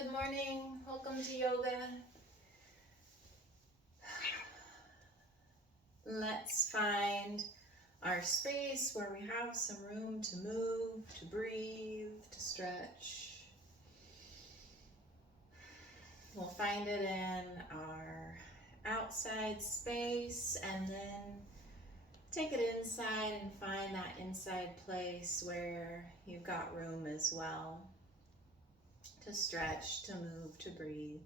Good morning, welcome to yoga. Let's find our space where we have some room to move, to breathe, to stretch. We'll find it in our outside space and then take it inside and find that inside place where you've got room as well to stretch, to move, to breathe.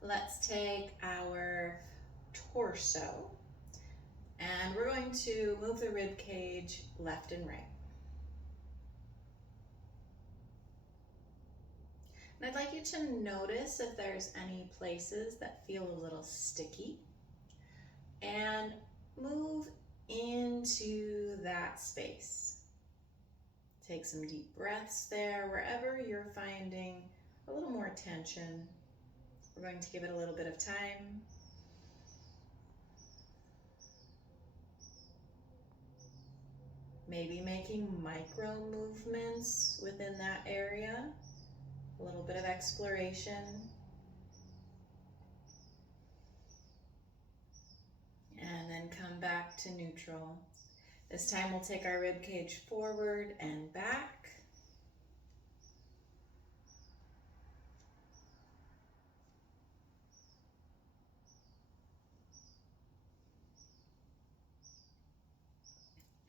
Let's take our torso and we're going to move the rib cage left and right. And I'd like you to notice if there's any places that feel a little sticky and move into that space. Take some deep breaths there, wherever you're finding a little more tension. We're going to give it a little bit of time. Maybe making micro movements within that area, a little bit of exploration. And then come back to neutral. This time we'll take our rib cage forward and back.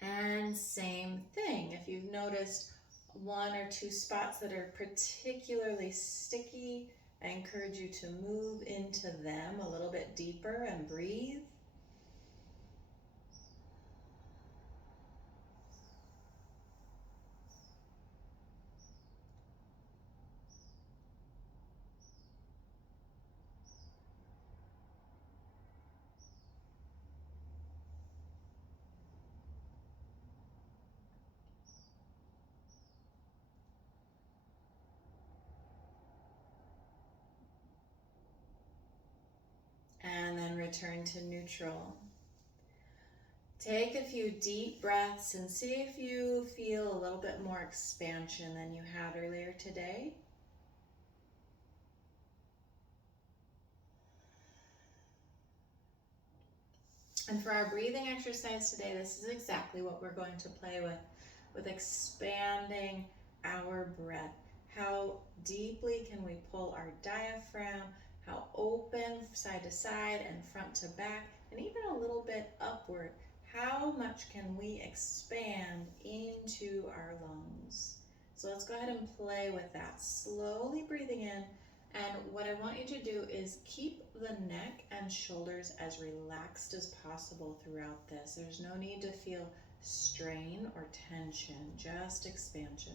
And same thing, if you've noticed one or two spots that are particularly sticky, I encourage you to move into them a little bit deeper and breathe. And then return to neutral. Take a few deep breaths and see if you feel a little bit more expansion than you had earlier today. And for our breathing exercise today, this is exactly what we're going to play with expanding our breath. How deeply can we pull our diaphragm? How open side to side and front to back, and even a little bit upward. How much can we expand into our lungs? So let's go ahead and play with that. Slowly breathing in. And what I want you to do is keep the neck and shoulders as relaxed as possible throughout this. There's no need to feel strain or tension, just expansion.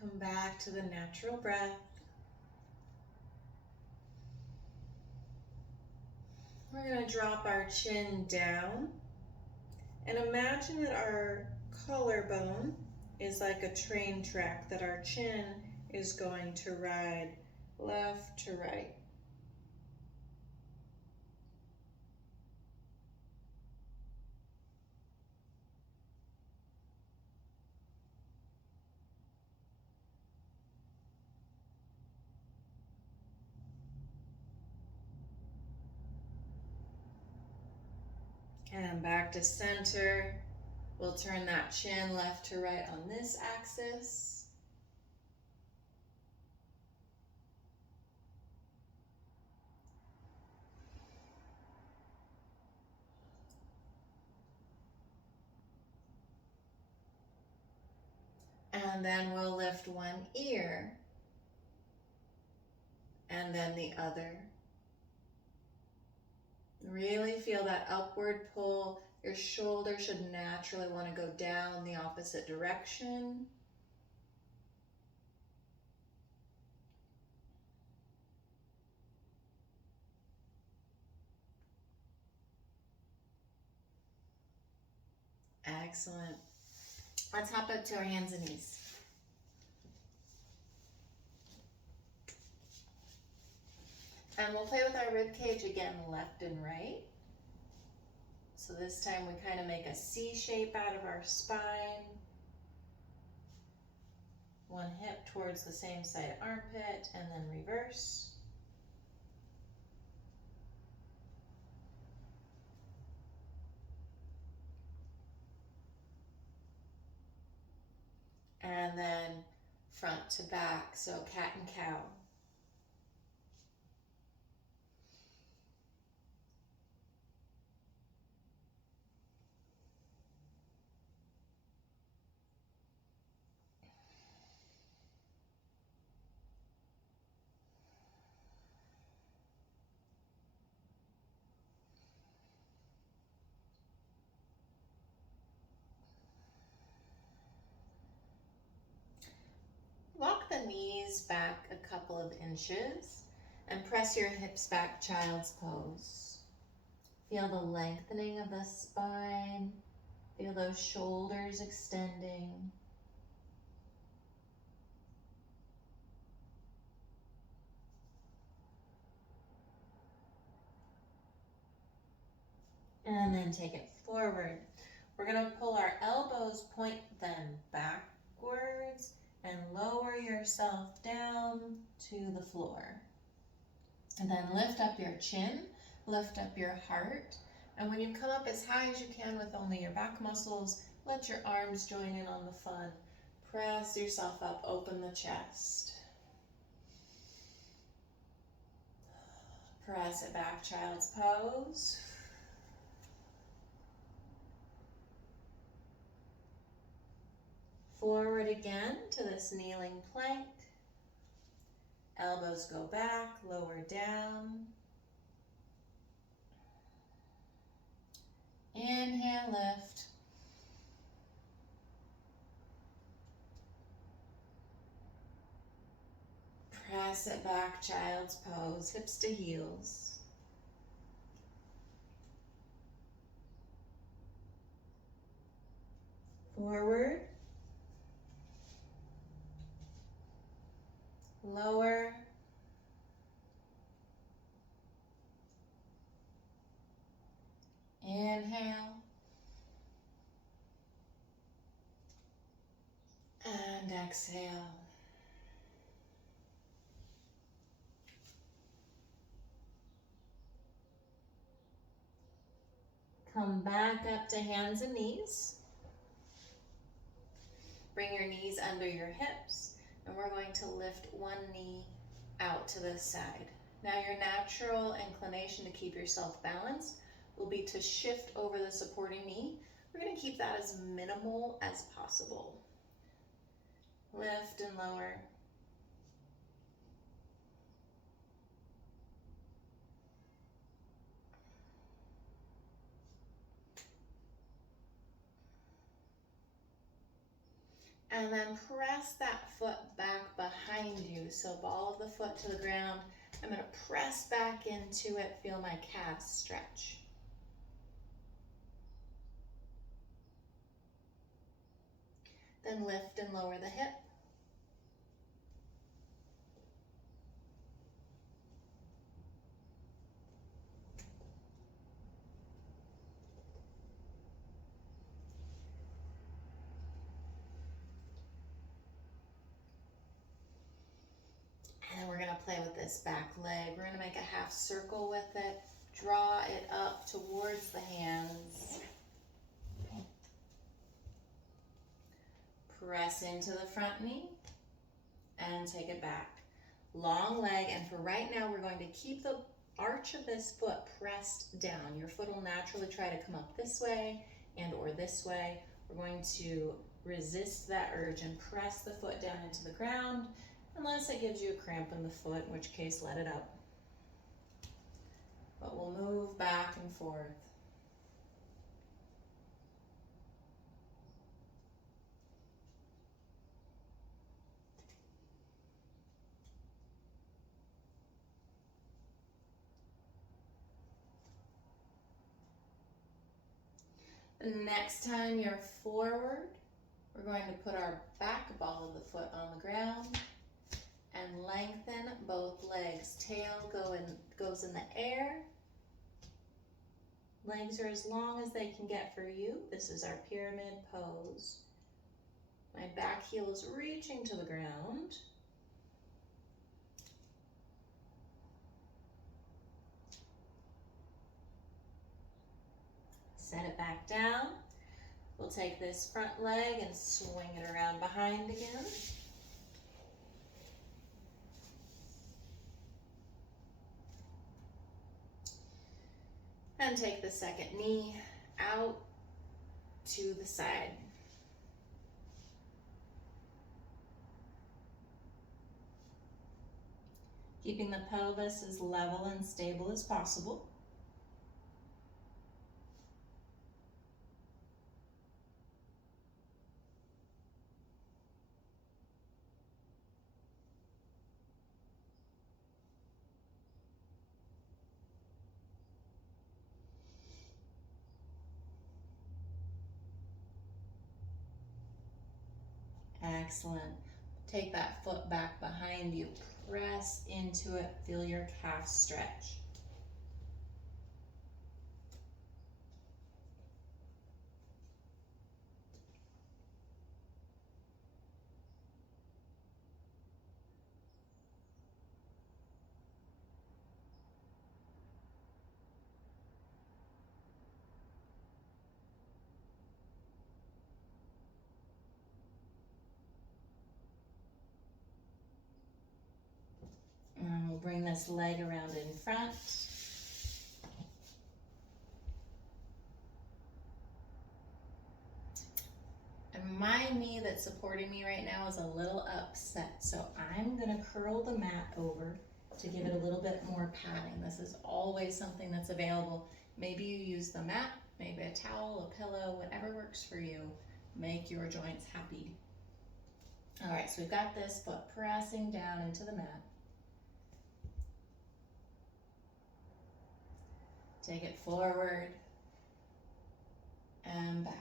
Come back to the natural breath. We're going to drop our chin down and imagine that our collarbone is like a train track that our chin is going to ride left to right. And back to center. We'll turn that chin left to right on this axis. And then we'll lift one ear and then the other. Really feel that upward pull. Your shoulder should naturally want to go down the opposite direction. Excellent. Let's hop up to our hands and knees. And we'll play with our rib cage again, left and right. So this time we kind of make a C shape out of our spine. One hip towards the same side armpit and then reverse. And then front to back, so cat and cow. Walk the knees back a couple of inches and press your hips back, child's pose. Feel the lengthening of the spine. Feel those shoulders extending. And then take it forward. We're going to pull our elbows, point them backwards, and lower yourself down to the floor. And then lift up your chin, lift up your heart. And when you come up as high as you can with only your back muscles, let your arms join in on the fun. Press yourself up, open the chest. Press it back, child's pose. Forward again to this kneeling plank. Elbows go back, lower down. Inhale, lift. Press it back, child's pose, hips to heels. Forward. Lower. Inhale. And exhale. Come back up to hands and knees. Bring your knees under your hips, and we're going to lift one knee out to the side. Now your natural inclination to keep yourself balanced will be to shift over the supporting knee. We're going to keep that as minimal as possible. Lift and lower. And then press that foot back behind you. So ball of the foot to the ground. I'm going to press back into it. Feel my calves stretch. Then lift and lower the hip. And then we're going to play with this back leg. We're going to make a half circle with it. Draw it up towards the hands. Press into the front knee and take it back. Long leg, and for right now, we're going to keep the arch of this foot pressed down. Your foot will naturally try to come up this way and or this way. We're going to resist that urge and press the foot down into the ground unless it gives you a cramp in the foot, in which case let it up. But we'll move back and forth. Next time you're forward, we're going to put our back ball of the foot on the ground and lengthen both legs. Tail goes in the air. Legs are as long as they can get for you. This is our pyramid pose. My back heel is reaching to the ground. Set it back down. We'll take this front leg and swing it around behind again. And take the second knee out to the side. Keeping the pelvis as level and stable as possible. Excellent. Take that foot back behind you. Press into it. Feel your calf stretch. And we'll bring this leg around in front. And my knee that's supporting me right now is a little upset, so I'm gonna curl the mat over to give it a little bit more padding. This is always something that's available. Maybe you use the mat, maybe a towel, a pillow, whatever works for you. Make your joints happy. All right, so we've got this foot pressing down into the mat. Take it forward and back.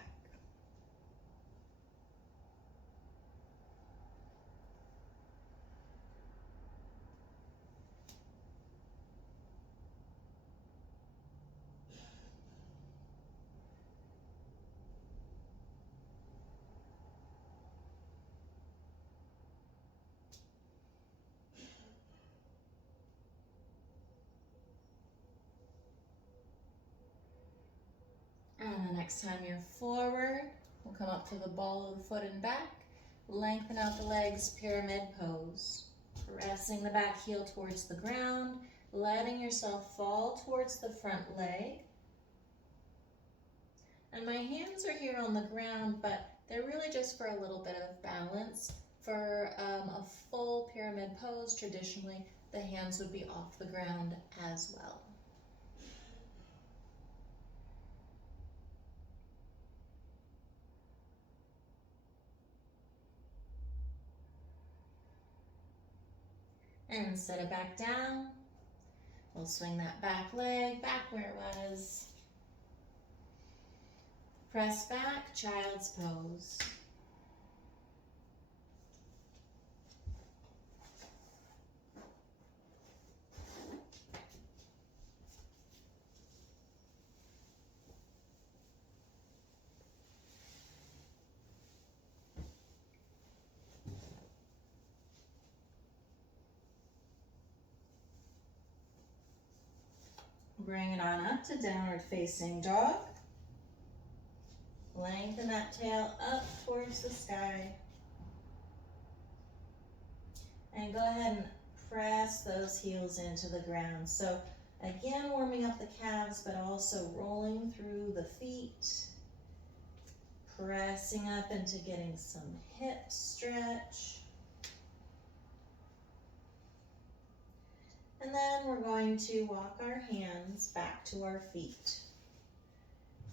And the next time you're forward, we'll come up to the ball of the foot and back. Lengthen out the legs, pyramid pose. Pressing the back heel towards the ground, letting yourself fall towards the front leg. And my hands are here on the ground, but they're really just for a little bit of balance. For a full pyramid pose, traditionally, the hands would be off the ground as well. And set it back down. We'll swing that back leg back where it was. Press back, child's pose. Bring it on up to downward facing dog. Lengthen that tail up towards the sky. And go ahead and press those heels into the ground. So again, warming up the calves, but also rolling through the feet. pressing up into getting some hip stretch. And then we're going to walk our hands back to our feet.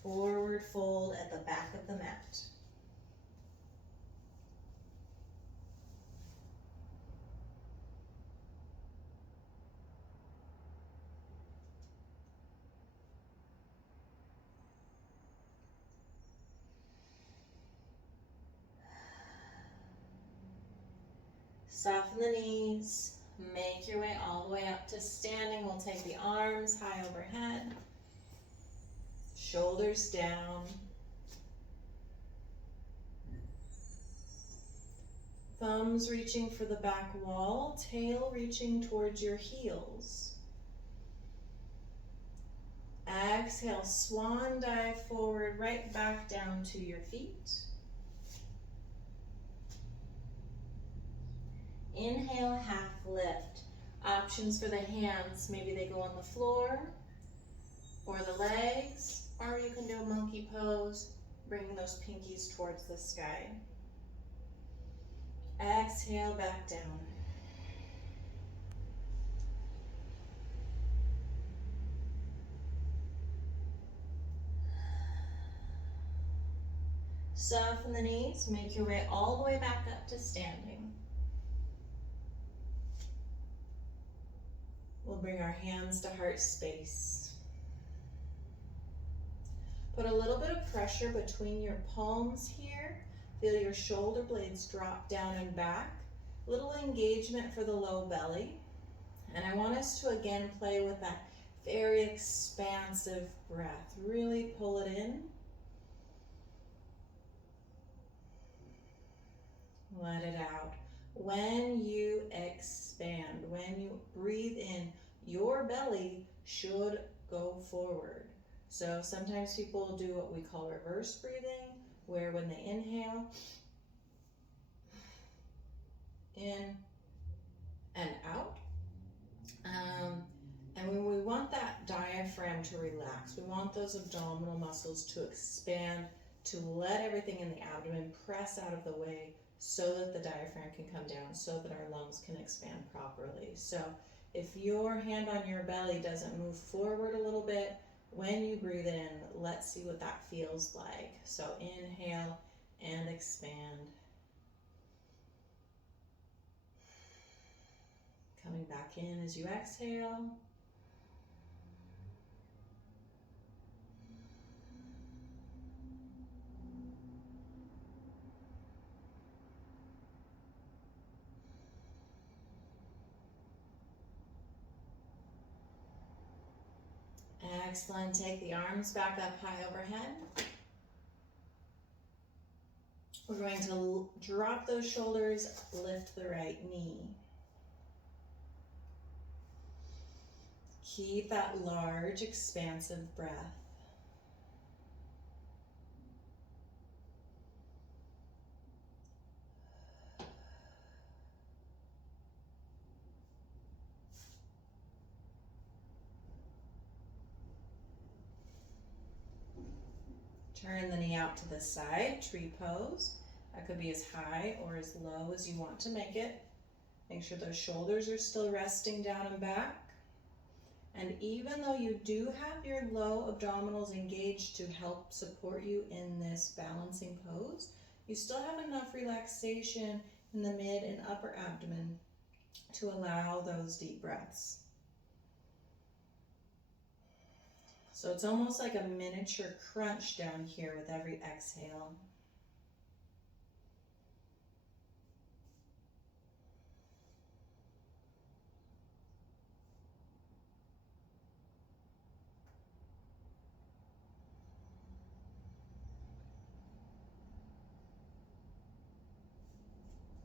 Forward fold at the back of the mat. Soften the knees, make your way all the way up to standing. We'll take the arms high overhead, shoulders down. Thumbs reaching for the back wall, tail reaching towards your heels. Exhale, swan dive forward, right back down to your feet. Inhale, half lift. Options for the hands, maybe they go on the floor or the legs, or you can do a monkey pose, bringing those pinkies towards the sky. Exhale, back down. Soften the knees, make your way all the way back up to standing. We'll bring our hands to heart space. Put a little bit of pressure between your palms here. Feel your shoulder blades drop down and back. Little engagement for the low belly. And I want us to again play with that very expansive breath. Really pull it in. Let it out. When you expand, when you breathe in, your belly should go forward. So sometimes people do what we call reverse breathing, where when they inhale, in and out. And when we want that diaphragm to relax, we want those abdominal muscles to expand, to let everything in the abdomen press out of the way so that the diaphragm can come down, so that our lungs can expand properly. So if your hand on your belly doesn't move forward a little bit, when you breathe in, let's see what that feels like. So inhale and expand. Coming back in as you exhale. Excellent. Take the arms back up high overhead. We're going to drop those shoulders, lift the right knee. Keep that large, expansive breath. Turn the knee out to the side, tree pose. That could be as high or as low as you want to make it. Make sure those shoulders are still resting down and back. And even though you do have your low abdominals engaged to help support you in this balancing pose, you still have enough relaxation in the mid and upper abdomen to allow those deep breaths. So it's almost like a miniature crunch down here with every exhale.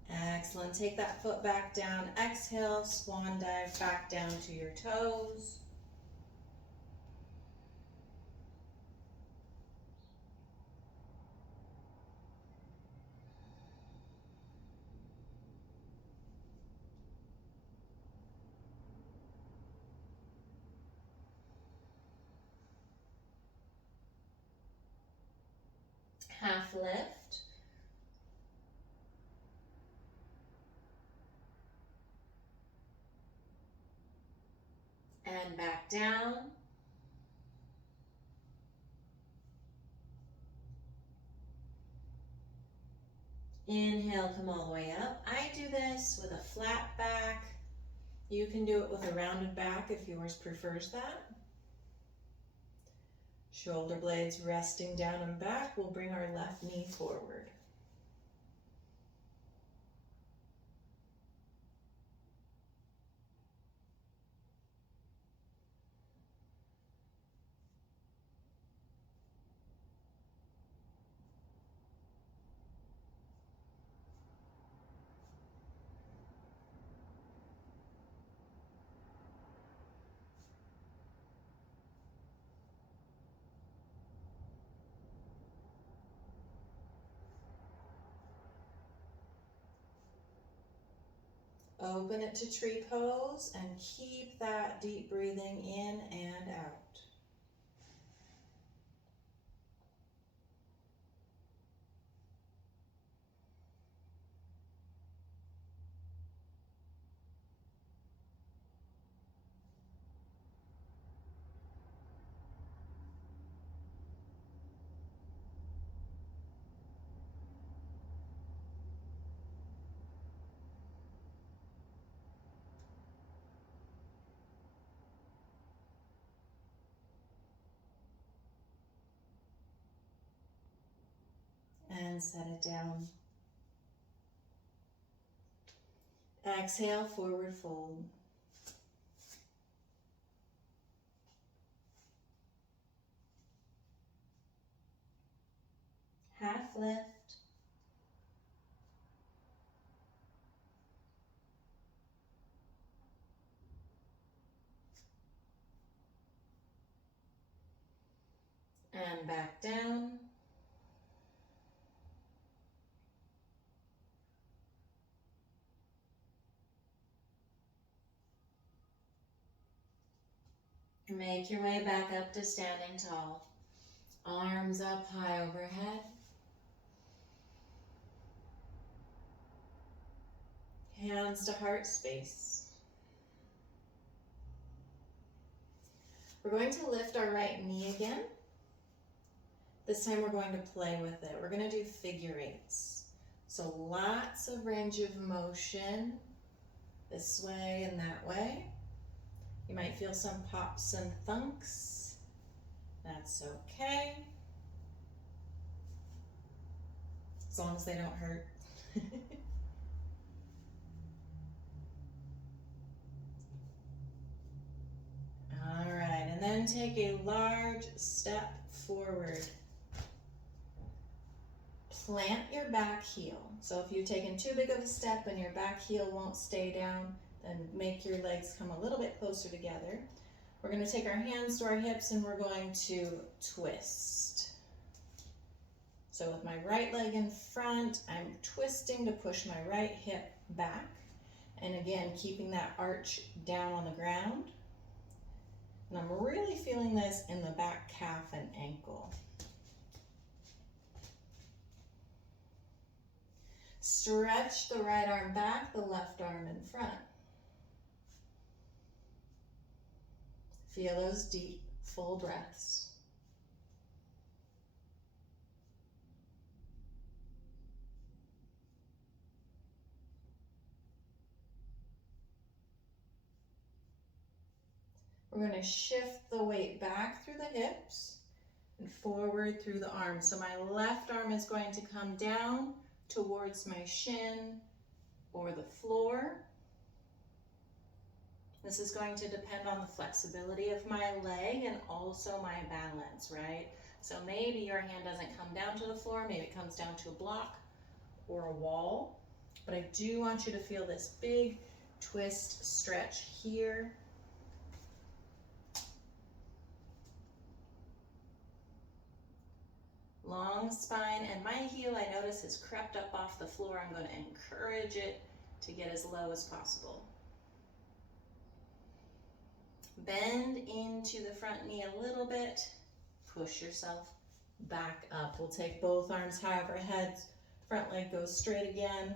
Excellent. Take that foot back down. Exhale, swan dive back down to your toes. half lift. And back down. Inhale, come all the way up. I do this with a flat back. You can do it with a rounded back if yours prefers that. Shoulder blades resting down and back. We'll bring our left knee forward. Open it to tree pose and keep that deep breathing in and out. And set it down. Exhale, forward fold. Half lift. And back down. Make your way back up to standing tall. Arms up high overhead. Hands to heart space. We're going to lift our right knee again. This time we're going to play with it. We're going to do figure eights. So lots of range of motion this way and that way. You might feel some pops and thunks. That's okay. As long as they don't hurt. All right, and then take a large step forward. Plant your back heel. So if you've taken too big of a step and your back heel won't stay down, then make your legs come a little bit closer together. We're going to take our hands to our hips and we're going to twist. So with my right leg in front, I'm twisting to push my right hip back. And again, keeping that arch down on the ground. And I'm really feeling this in the back calf and ankle. Stretch the right arm back, the left arm in front. Feel those deep, full breaths. We're going to shift the weight back through the hips and forward through the arms. So my left arm is going to come down towards my shin or the floor. This is going to depend on the flexibility of my leg and also my balance, right? So maybe your hand doesn't come down to the floor, maybe it comes down to a block or a wall. But I do want you to feel this big twist stretch here. Long spine, and my heel, I notice, has crept up off the floor. I'm going to encourage it to get as low as possible. Bend into the front knee a little bit. Push yourself back up. We'll take both arms high overhead, front leg goes straight again.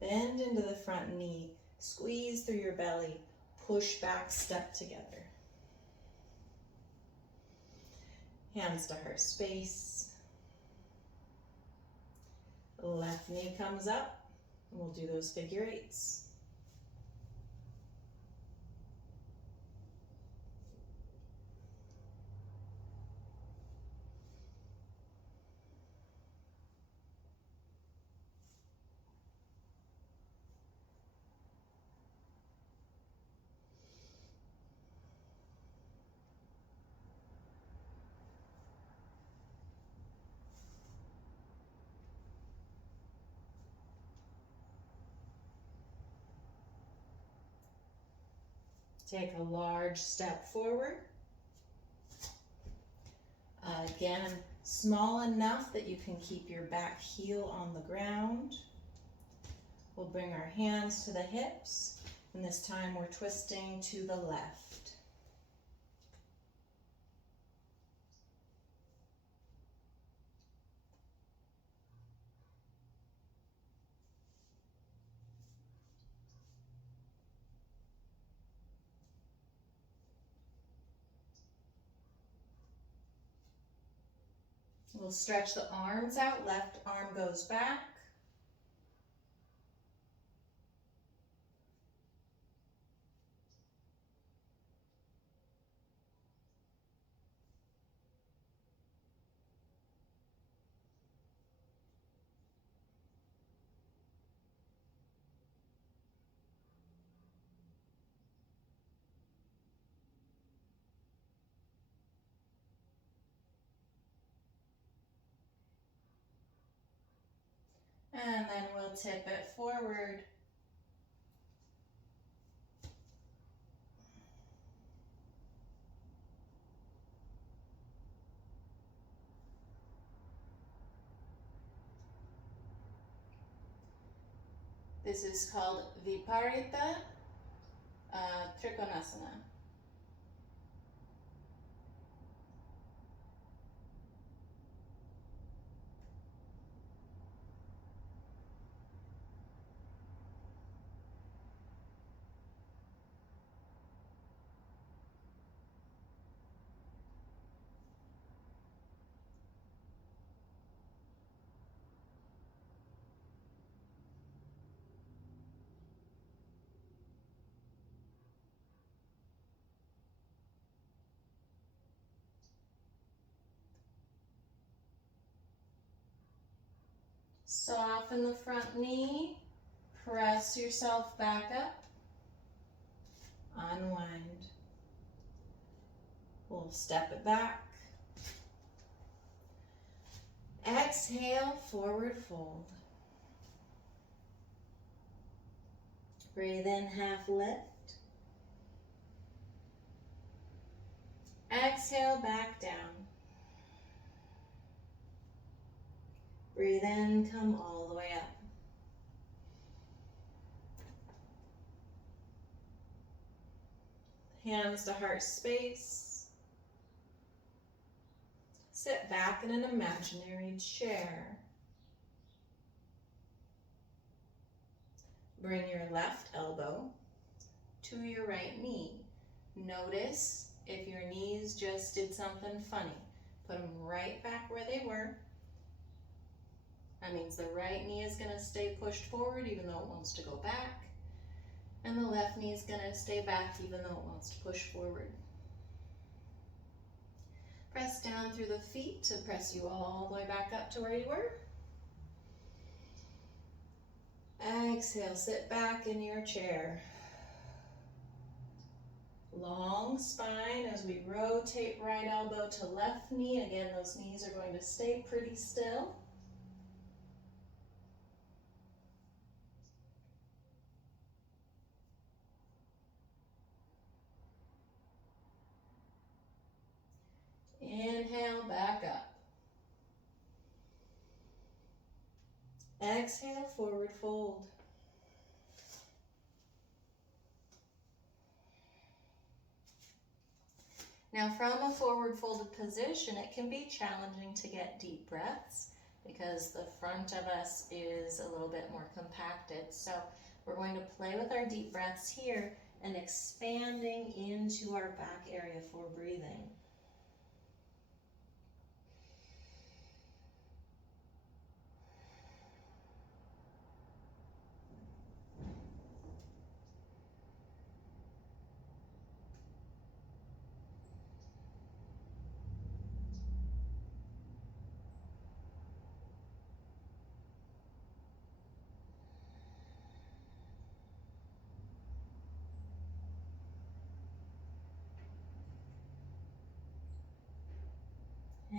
Bend into the front knee, squeeze through your belly, push back, step together. Hands to heart space. Left knee comes up, and we'll do those figure eights. Take a large step forward. Again, small enough that you can keep your back heel on the ground. We'll bring our hands to the hips, and this time we're twisting to the left. We'll stretch the arms out, left arm goes back. And then we'll tip it forward. This is called Viparita Trikonasana. Soften the front knee, press yourself back up, unwind. We'll step it back. Exhale, forward fold. Breathe in, half lift. Exhale, back down. Breathe in, come all the way up. Hands to heart space. Sit back in an imaginary chair. Bring your left elbow to your right knee. Notice if your knees just did something funny. Put them right back where they were. That means the right knee is going to stay pushed forward even though it wants to go back. And the left knee is going to stay back even though it wants to push forward. Press down through the feet to press you all the way back up to where you were. Exhale, sit back in your chair. Long spine as we rotate right elbow to left knee. Again, those knees are going to stay pretty still. Inhale, back up. Exhale, forward fold. Now from a forward folded position, it can be challenging to get deep breaths because the front of us is a little bit more compacted. So we're going to play with our deep breaths here and expanding into our back area for breathing.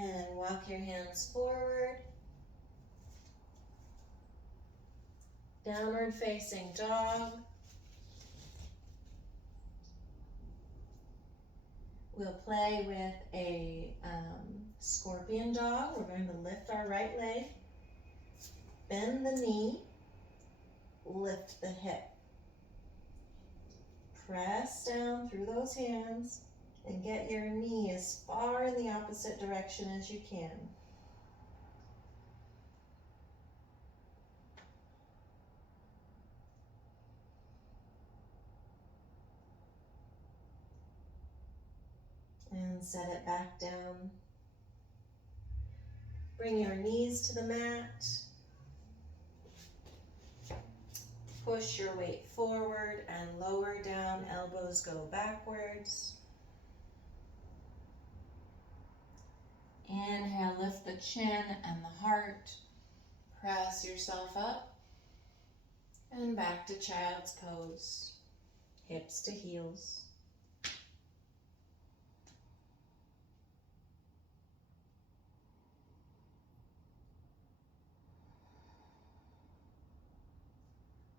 And walk your hands forward. Downward facing dog. We'll play with a scorpion dog. We're going to lift our right leg, bend the knee, lift the hip. Press down through those hands and get your knee as far in the opposite direction as you can. And set it back down. Bring your knees to the mat. Push your weight forward and lower down, elbows go backwards. Inhale, lift the chin and the heart. Press yourself up and back to child's pose. Hips to heels.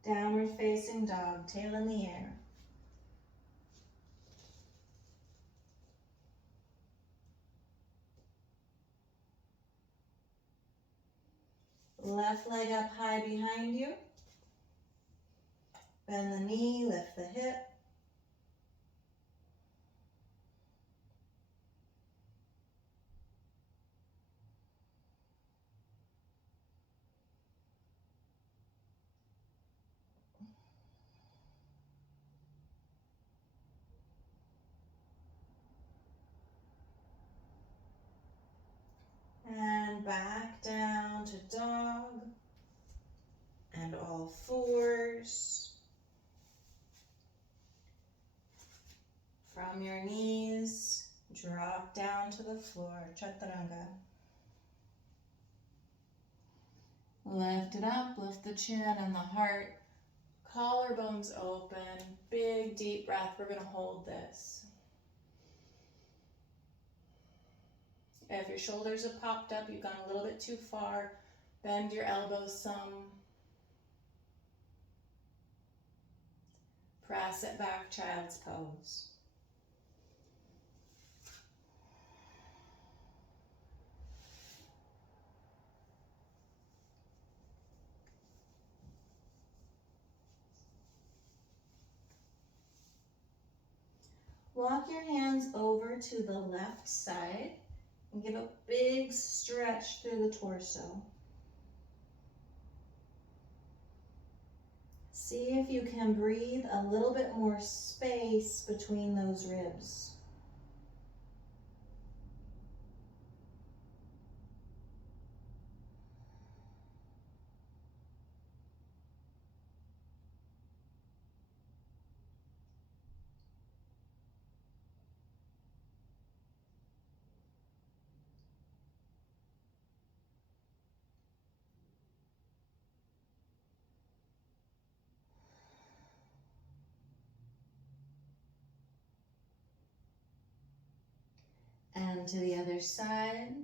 Downward facing dog, tail in the air. Left leg up high behind you. Bend the knee, lift the hip. And back down to dog. And all fours. From your knees, drop down to the floor, chaturanga. Lift it up, lift the chin and the heart. Collarbones open, big deep breath. We're gonna hold this. If your shoulders have popped up, you've gone a little bit too far, bend your elbows some. Press it back, child's pose. Walk your hands over to the left side and give a big stretch through the torso. See if you can breathe a little bit more space between those ribs. And to the other side.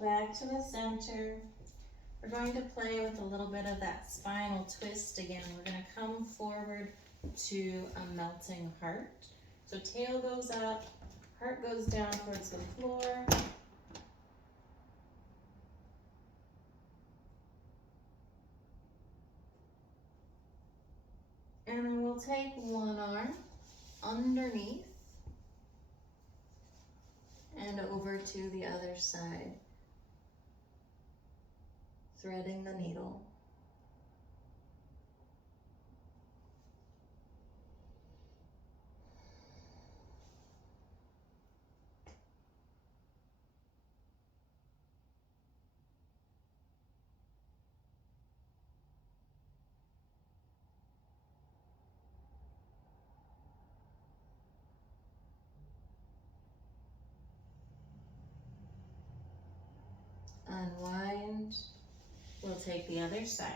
Back to the center. We're going to play with a little bit of that spinal twist again. We're going to come forward to a melting heart. So tail goes up, heart goes down towards the floor. And then we'll take one arm underneath and over to the other side, threading the needle. Unwind. We'll take the other side.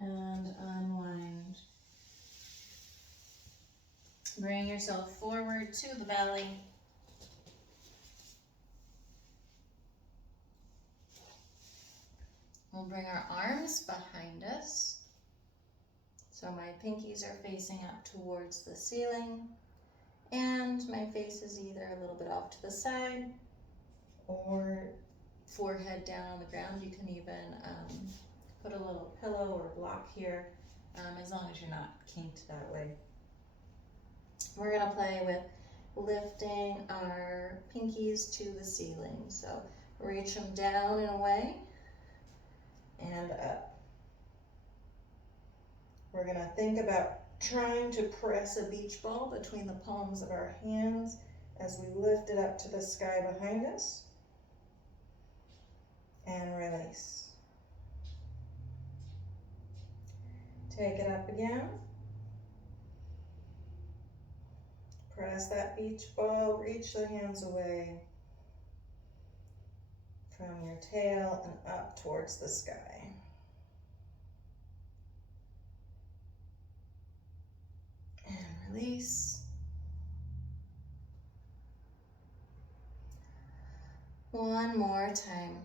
And unwind. Bring yourself forward to the belly. We'll bring our arms behind us. So my pinkies are facing up towards the ceiling, and my face is either a little bit off to the side or forehead down on the ground. You can even put a little pillow or block here, as long as you're not kinked that way. We're gonna play with lifting our pinkies to the ceiling. So reach them down and away and up. We're gonna think about trying to press a beach ball between the palms of our hands as we lift it up to the sky behind us. And release. Take it up again. Press that beach ball, reach the hands away from your tail and up towards the sky. And release. One more time.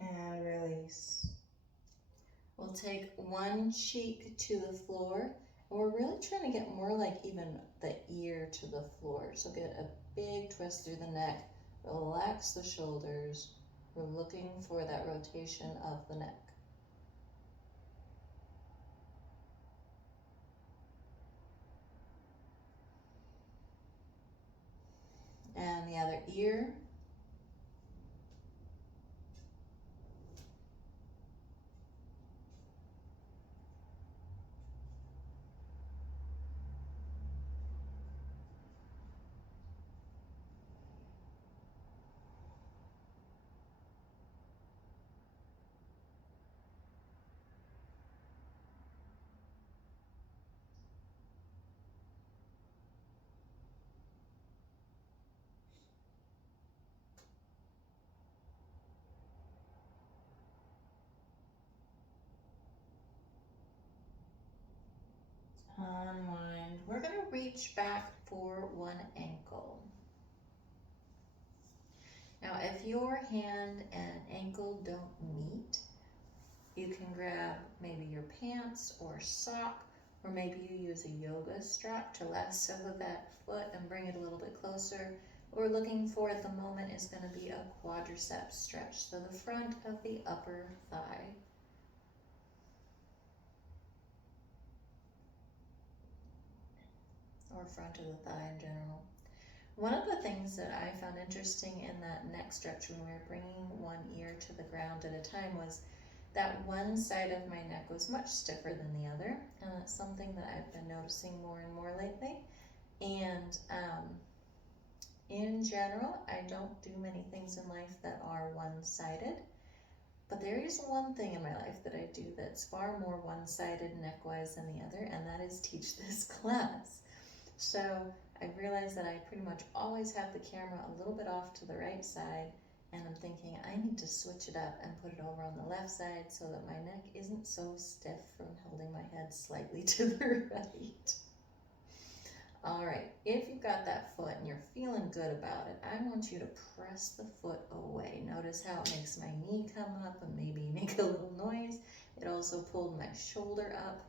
And release. We'll take one cheek to the floor, and we're really trying to get more like even the ear to the floor. So get a big twist through the neck, relax the shoulders. We're looking for that rotation of the neck. And the other ear. Unwind. We're going to reach back for one ankle. Now, if your hand and ankle don't meet, you can grab maybe your pants or sock, or maybe you use a yoga strap to lasso that foot and bring it a little bit closer. What we're looking for at the moment is going to be a quadricep stretch, so the front of the upper thigh. Or front of the thigh in general. One of the things that I found interesting in that neck stretch when we were bringing one ear to the ground at a time was that one side of my neck was much stiffer than the other, and it's something that I've been noticing more and more lately. And in general, I don't do many things in life that are one-sided, but there is one thing in my life that I do that's far more one-sided neck-wise than the other, and that is teach this class. So I realized that I pretty much always have the camera a little bit off to the right side, and I'm thinking I need to switch it up and put it over on the left side so that my neck isn't so stiff from holding my head slightly to the right. All right, if you've got that foot and you're feeling good about it, I want you to press the foot away. Notice how it makes my knee come up and maybe make a little noise. It also pulled my shoulder up.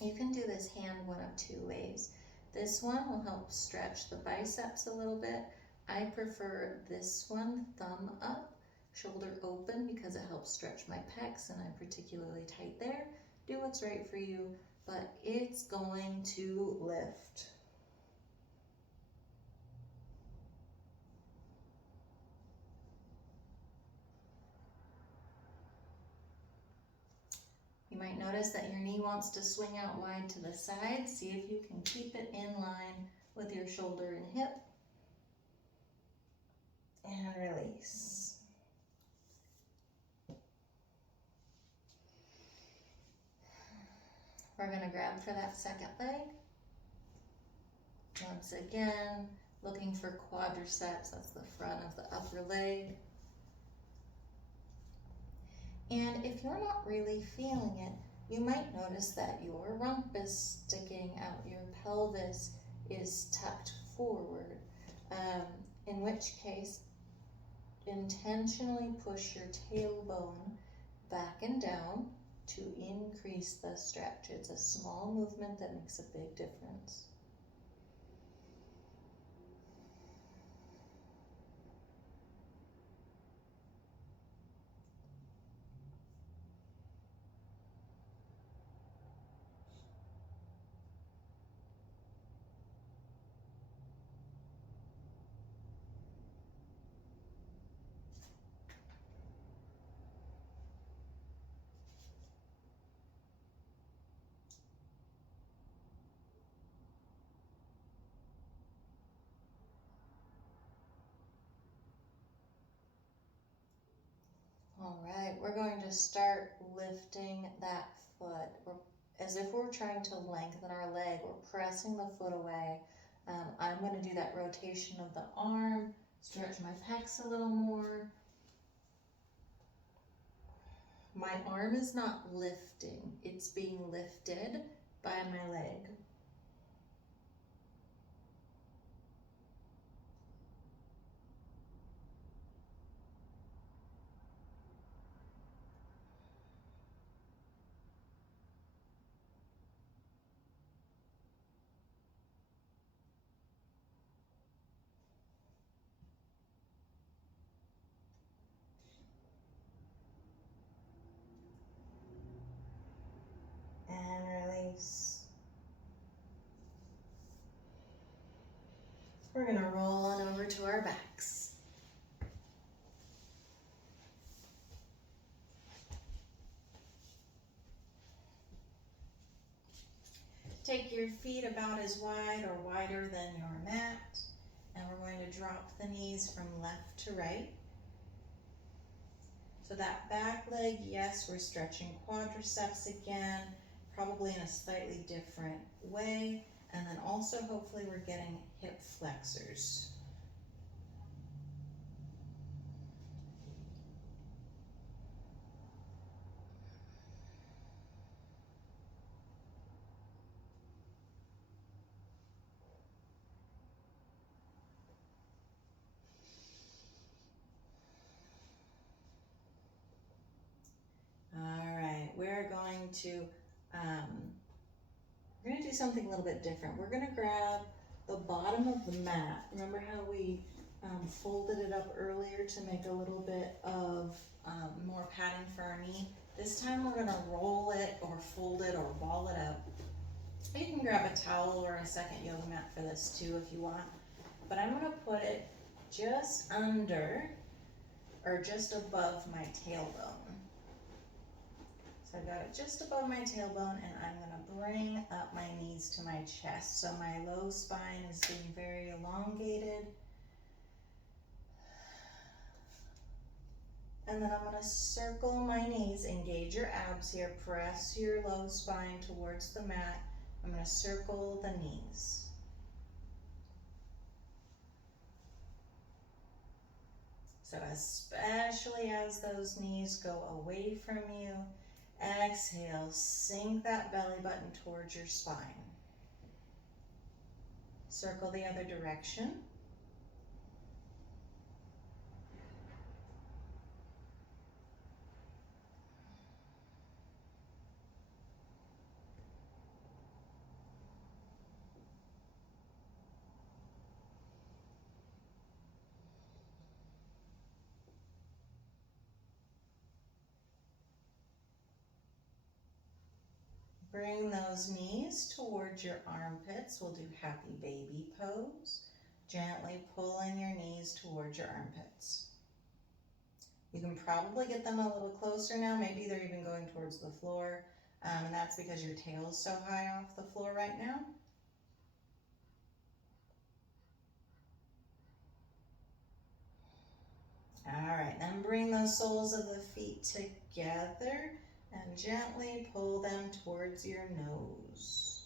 You can do this hand one of two ways. This one will help stretch the biceps a little bit. I prefer this one, thumb up, shoulder open, because it helps stretch my pecs and I'm particularly tight there. Do what's right for you, but it's going to lift. You might notice that your knee wants to swing out wide to the side. See if you can keep it in line with your shoulder and hip. And release. We're going to grab for that second leg. Once again, looking for quadriceps. That's the front of the upper leg. And if you're not really feeling it, you might notice that your rump is sticking out, your pelvis is tucked forward, in which case intentionally push your tailbone back and down to increase the stretch. It's a small movement that makes a big difference. All right, we're going to start lifting that foot. As if we're trying to lengthen our leg, we're pressing the foot away. I'm going to do that rotation of the arm, stretch my pecs a little more. My arm is not lifting, it's being lifted by my leg. And release. We're going to roll on over to our backs. Take your feet about as wide or wider than your mat, and we're going to drop the knees from left to right. So that back leg, yes, we're stretching quadriceps again, probably in a slightly different way, and then also hopefully we're getting hip flexors. We're going to do something a little bit different. We're going to grab the bottom of the mat. Remember how we folded it up earlier to make a little bit of more padding for our knee. This time we're gonna roll it or fold it or ball it up. You can grab a towel or a second yoga mat for this too if you want. But I'm gonna put it just under or just above my tailbone. So I've got it just above my tailbone, and I'm gonna bring up my knees to my chest. So my low spine is being very elongated. And then I'm gonna circle my knees, engage your abs here, press your low spine towards the mat. I'm gonna circle the knees. So especially as those knees go away from you, exhale, sink that belly button towards your spine. Circle the other direction. Bring those knees towards your armpits. We'll do happy baby pose. Gently pulling your knees towards your armpits. You can probably get them a little closer now. Maybe they're even going towards the floor. And that's because your tail's so high off the floor right now. All right, then bring those soles of the feet together and gently pull them towards your nose.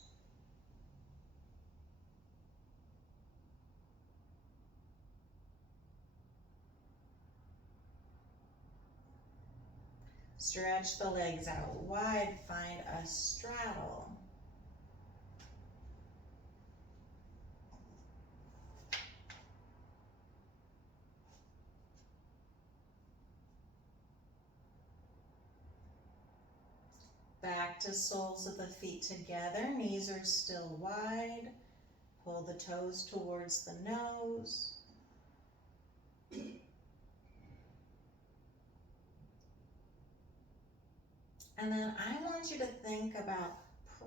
Stretch the legs out wide, find a straddle. Back to soles of the feet together, knees are still wide. Pull the toes towards the nose. And then I want you to think about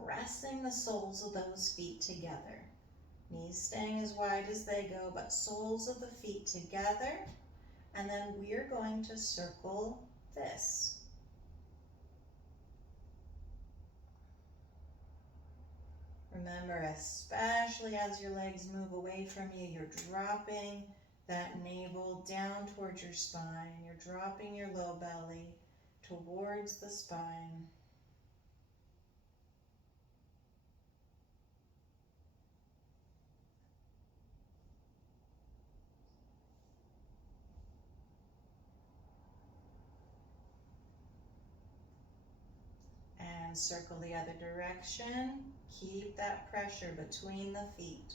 pressing the soles of those feet together. Knees staying as wide as they go, but soles of the feet together. And then we're going to circle this. Remember, especially as your legs move away from you, you're dropping that navel down towards your spine. You're dropping your low belly towards the spine. And circle the other direction. Keep that pressure between the feet.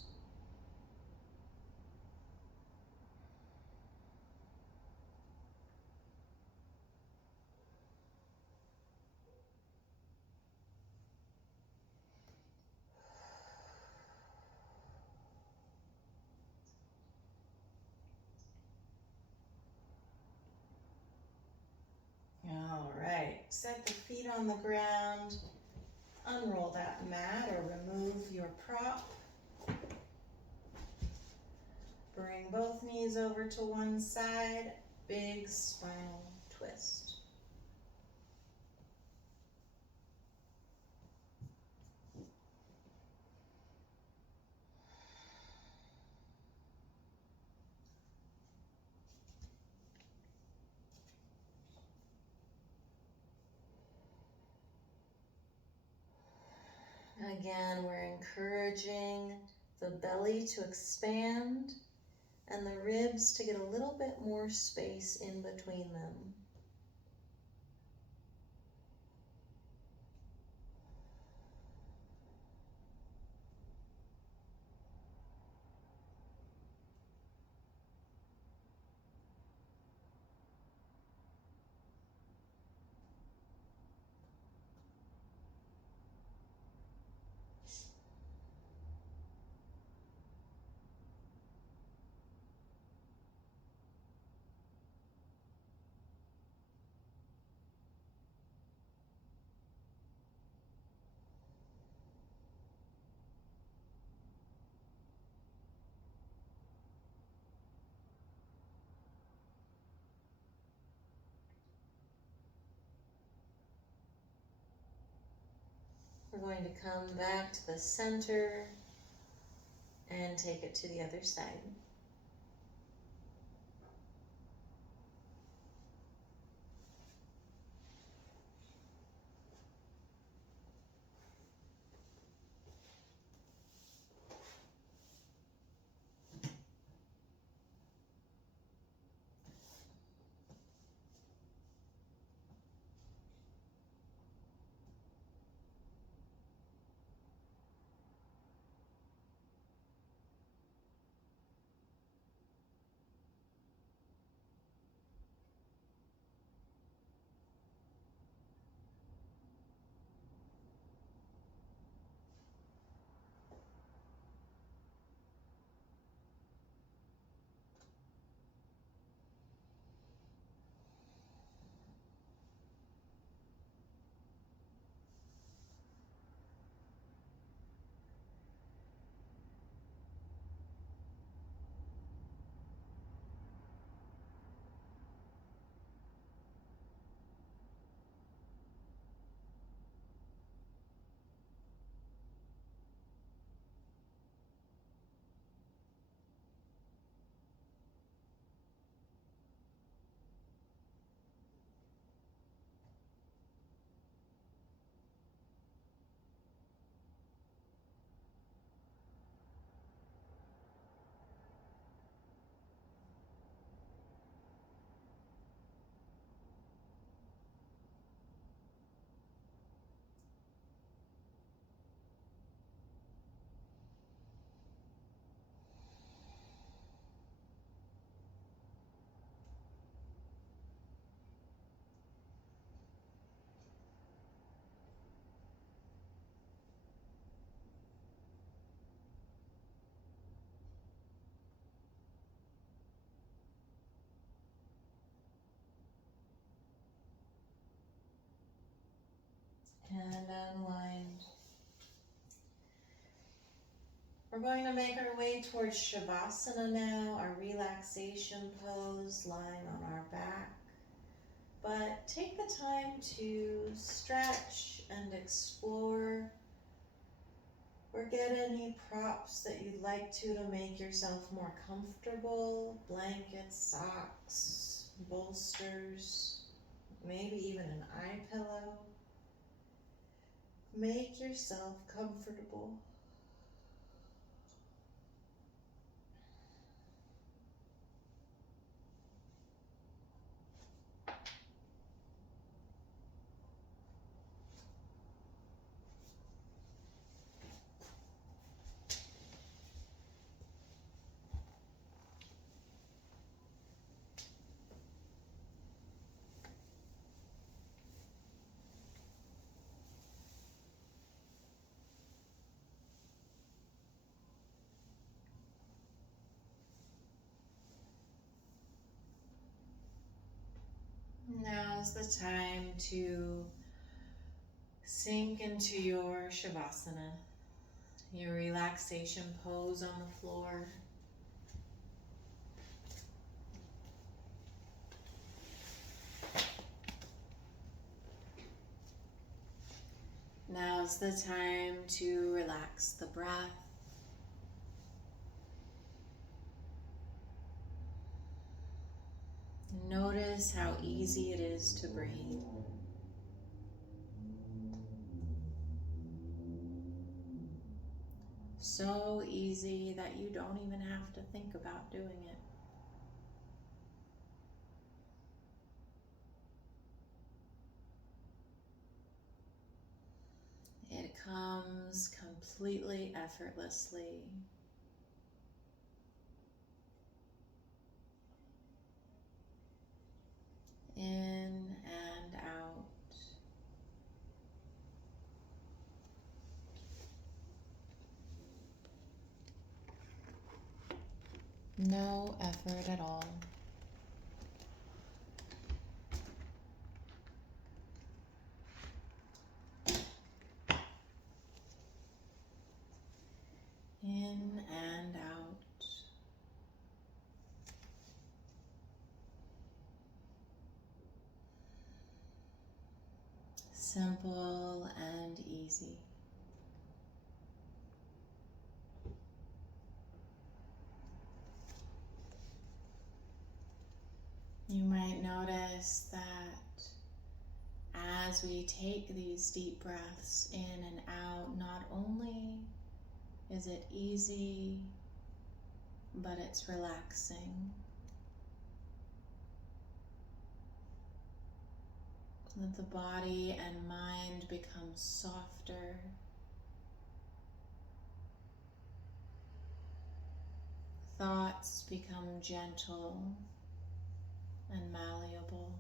All right, set the feet on the ground. Unroll that mat or remove your prop. Bring both knees over to one side, big spinal twist. Again, we're encouraging the belly to expand and the ribs to get a little bit more space in between them. going to come back to the center and take it to the other side. And unwind. We're going to make our way towards Shavasana now, our relaxation pose, lying on our back. But take the time to stretch and explore, or get any props that you'd like to make yourself more comfortable. Blankets, socks, bolsters, maybe even an eye pillow. Make yourself comfortable. Now's the time to sink into your Shavasana, your relaxation pose on the floor. Now's the time to relax the breath. Notice how easy it is to breathe. So easy that you don't even have to think about doing it. It comes completely effortlessly. In and out. No effort at all. In and out. Simple and easy. notice that as we take these deep breaths in and out, not only is it easy, but it's relaxing. That the body and mind become softer. Thoughts become gentle and malleable.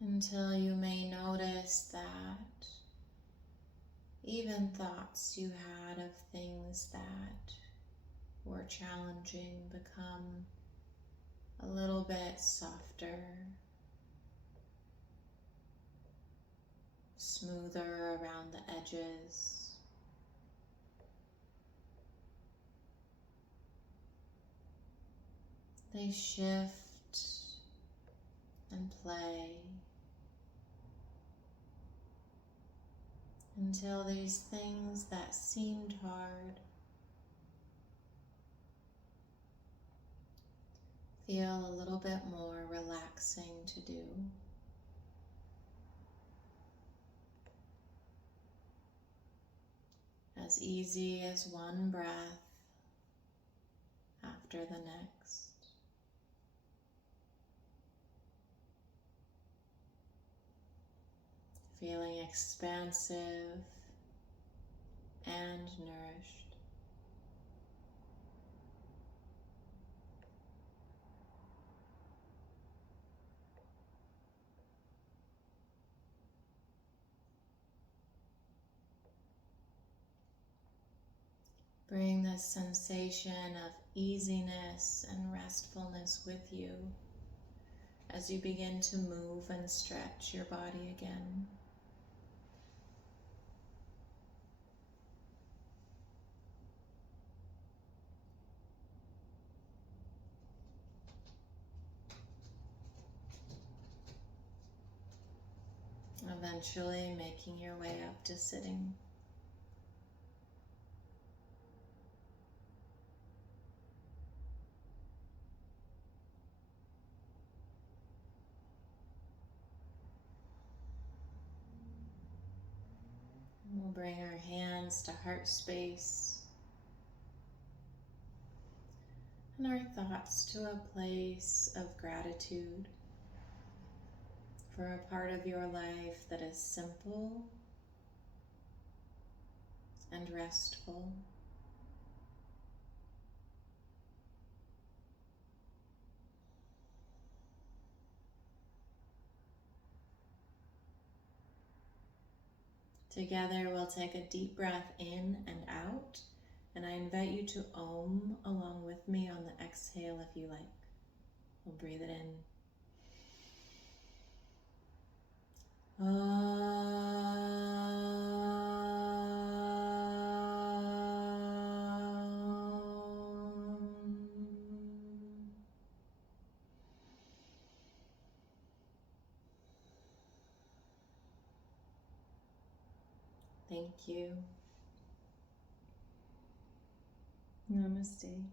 Until you may notice that even thoughts you had of things that were challenging become a little bit softer, smoother around the edges. They shift and play until these things that seemed hard feel a little bit more relaxing to do. As easy as one breath after the next. Feeling expansive and nourished. Bring this sensation of easiness and restfulness with you as you begin to move and stretch your body again. Eventually making your way up to sitting. We'll bring our hands to heart space and our thoughts to a place of gratitude for a part of your life that is simple and restful. Together we'll take a deep breath in and out, and I invite you to Om along with me on the exhale if you like. We'll breathe it in. Thank you. Namaste.